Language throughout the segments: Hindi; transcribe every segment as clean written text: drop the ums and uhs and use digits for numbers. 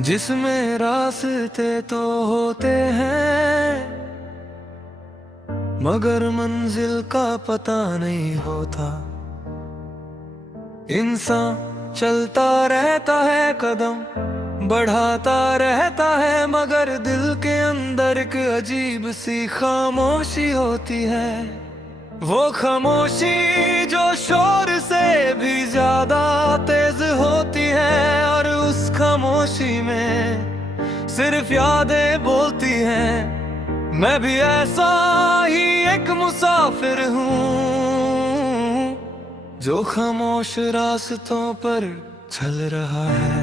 जिसमें रास्ते तो होते हैं मगर मंजिल का पता नहीं होता। इंसान चलता रहता है, कदम बढ़ाता रहता है, मगर दिल के अंदर एक अजीब सी खामोशी होती है। वो खामोशी जो शोर से भी ज्यादा तेज होती है, और उस खामोशी में सिर्फ यादें बोलती हैं। मैं भी ऐसा ही एक मुसाफिर हूँ जो खामोश रास्तों पर चल रहा है।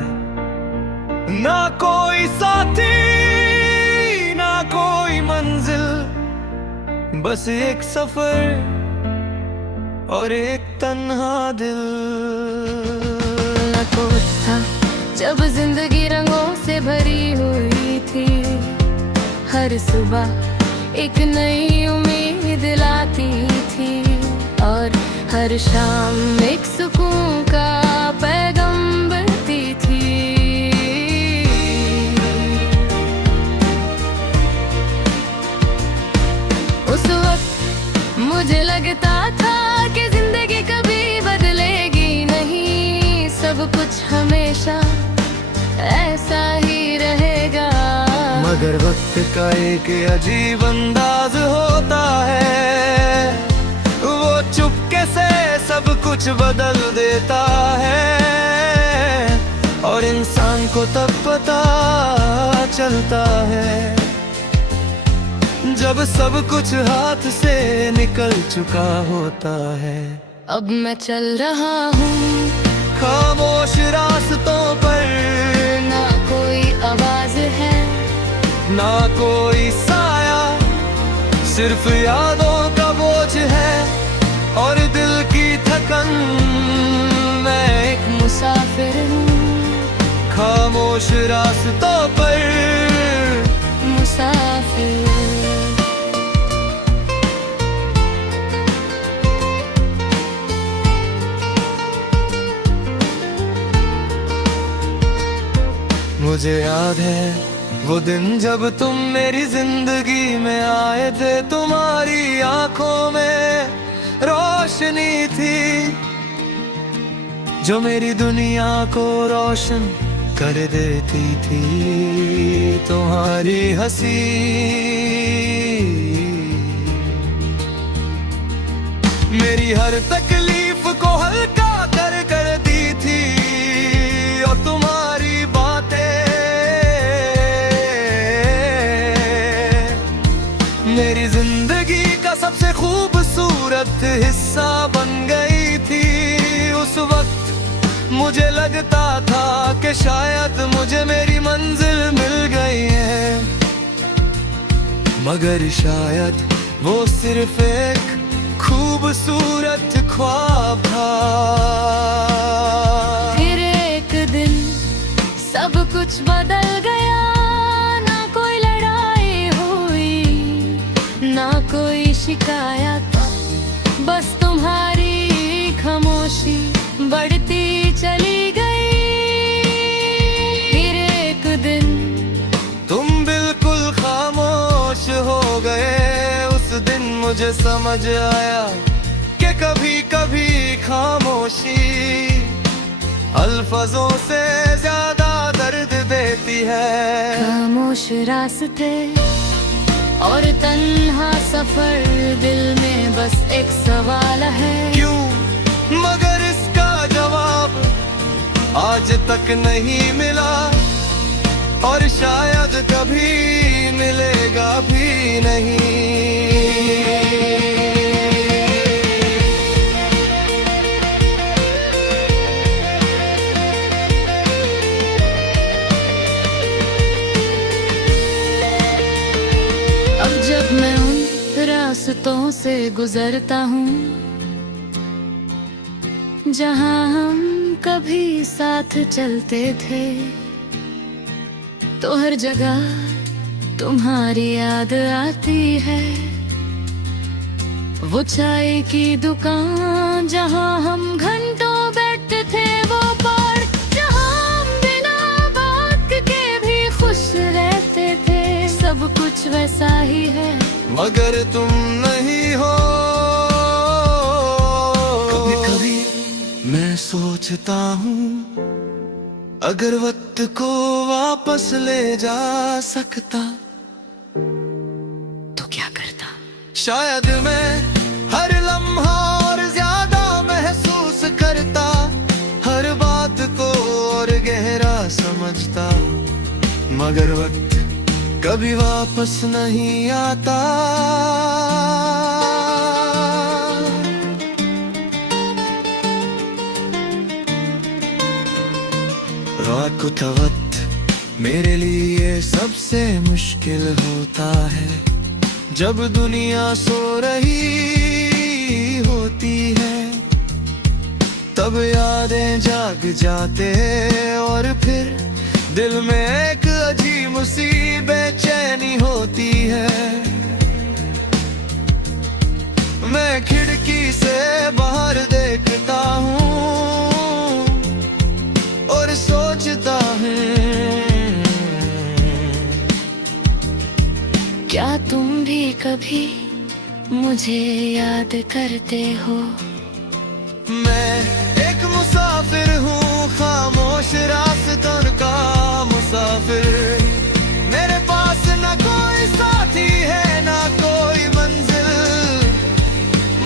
ना कोई साथी ना कोई मंजिल, बस एक सफर और एक तन्हा दिल। न कुछ था जब जिंदगी रंगों से भरी हुई थी, हर सुबह एक नई उम्मीद लाती थी, और हर शाम एक सुकून का पैगाम बरती थी। उस वक्त मुझे लगता था कि जिंदगी कभी बदलेगी नहीं, सब कुछ हमेशा ऐसा ही रहेगा। मगर वक्त का एक अजीब अंदाज होता है, वो चुपके से सब कुछ बदल देता है, और इंसान को तब पता चलता है जब सब कुछ हाथ से निकल चुका होता है। अब मैं चल रहा हूँ खामोश रास्तों पर, ना कोई आवाज है ना कोई साया, सिर्फ यादों का बोझ है और दिल की थकन। मैं एक मुसाफिर हूँ खामोश रास्तों पर मुसाफिर। मुझे याद है वो दिन जब तुम मेरी जिंदगी में आए थे। तुम्हारी आंखों में रोशनी थी जो मेरी दुनिया को रोशन कर देती थी। तुम्हारी हंसी मेरी हर तकलीफ को हल्का कर दी थी, और तुम्हारी बातें मेरी जिंदगी का सबसे खूबसूरत हिस्सा बन गई थी। उस वक्त मुझे लगता था कि शायद मुझे मेरी मंजिल मिल गई है, मगर शायद वो सिर्फ एक खूबसूरत ख्वाब था। फिर एक दिन सब कुछ बदल गया, ना कोई लड़ाई हुई ना कोई शिकायत, बस तुम्हारी खामोशी बढ़ती चली गई। फिर एक दिन तुम बिल्कुल खामोश हो गए। उस दिन मुझे समझ आया कि कभी कभी खामोशी अल्फाजों से ज्यादा दर्द देती है। खामोश रास्ते और तन्हा सफर, दिल में बस एक सवाल है, क्यों? मगर इसका जवाब आज तक नहीं मिला, और शायद कभी मिलेगा भी नहीं। अब जब मैं उन रास्तों से गुजरता हूँ जहाँ हम कभी साथ चलते थे, तो हर जगह तुम्हारी याद आती है। वो चाय की दुकान जहाँ हम घंटों बैठते थे, वो पार जहाँ हम बिना बात के सब कुछ वैसा ही है, मगर तुम नहीं हो। कभी कभी मैं सोचता हूँ, अगर वक्त को वापस ले जा सकता तो क्या करता। शायद मैं हर लम्हा और ज्यादा महसूस करता, हर बात को और गहरा समझता, मगर वक्त कभी वापस नहीं आता। रात का वक्त मेरे लिए सबसे मुश्किल होता है, जब दुनिया सो रही होती है, तब यादें जाग जाते और फिर दिल में एक अजीब सी बेचैनी होती है। मैं खिड़की से बाहर देखता हूँ और सोचता हूँ, क्या तुम भी कभी मुझे याद करते हो। मैं एक मुसाफिर हूँ, खामोश रास्तों का मुसाफिर। मेरे पास न कोई साथी है न कोई मंजिल,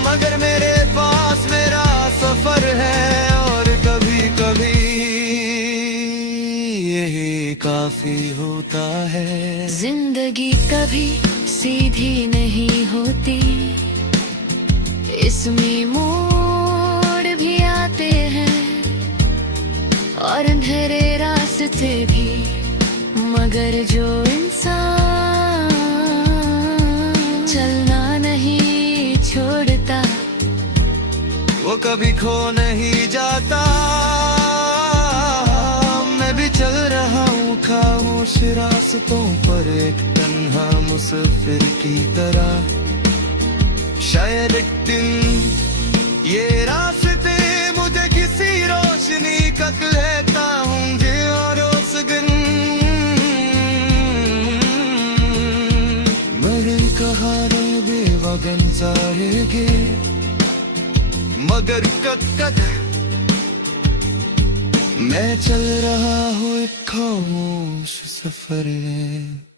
मगर मेरे पास मेरा सफर है, और कभी कभी यही काफी होता है। जिंदगी कभी सीधी नहीं होती, इसमें मोड़ भी आते हैं और अंधेरे रास्ते भी, मगर जो इंसान चलना नहीं छोड़ता, वो कभी खो नहीं जाता। मैं भी चल रहा हूँ खामोश रास्तों पर, एक तन्हा मुसाफिर की तरह। शायद एक दिन ये रास्ते मुझे किसी रोशनी तक लेता होंगे, और उस दिन मेरे कहारे बेवगन जाएंगे, मगर कद मैं चल रहा हूँ एक खामोश सफर में।